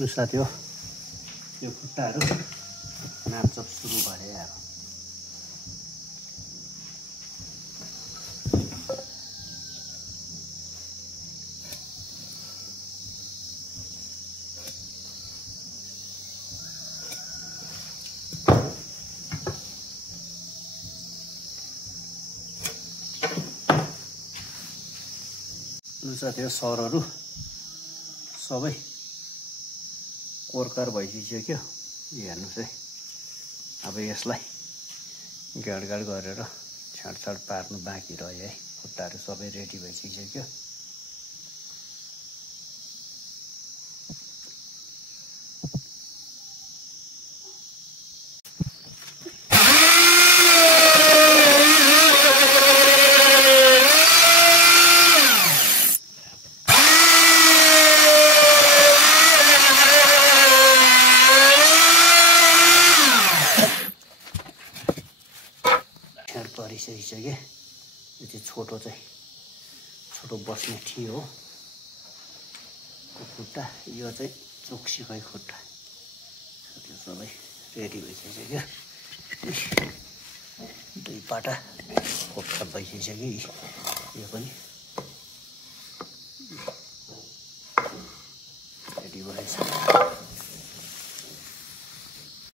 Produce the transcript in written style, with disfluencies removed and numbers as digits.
लु साथी हो यो खुट्टाहरू नाप्चप सुरु भए अब लु साथी हो सरहरू सबै कोरकार भइसक्यो हेर्नुहोस् है। अब यसलाई गाडगाड गरेर छाडछाड पार्नु बाँकी रह्यो है। खुट्टाहरू सबै रेडी भइसक्यो। परिसकिसक्यो। यो चाहिँ छोटो बस्ने थियो हो खुट्टा। यो चाहिँ चोक्सीकै खुट्टा। त्यो सबै रेडी भइसक्यो। दुई पाटा खोपखाप भइसक्यो। यो पनि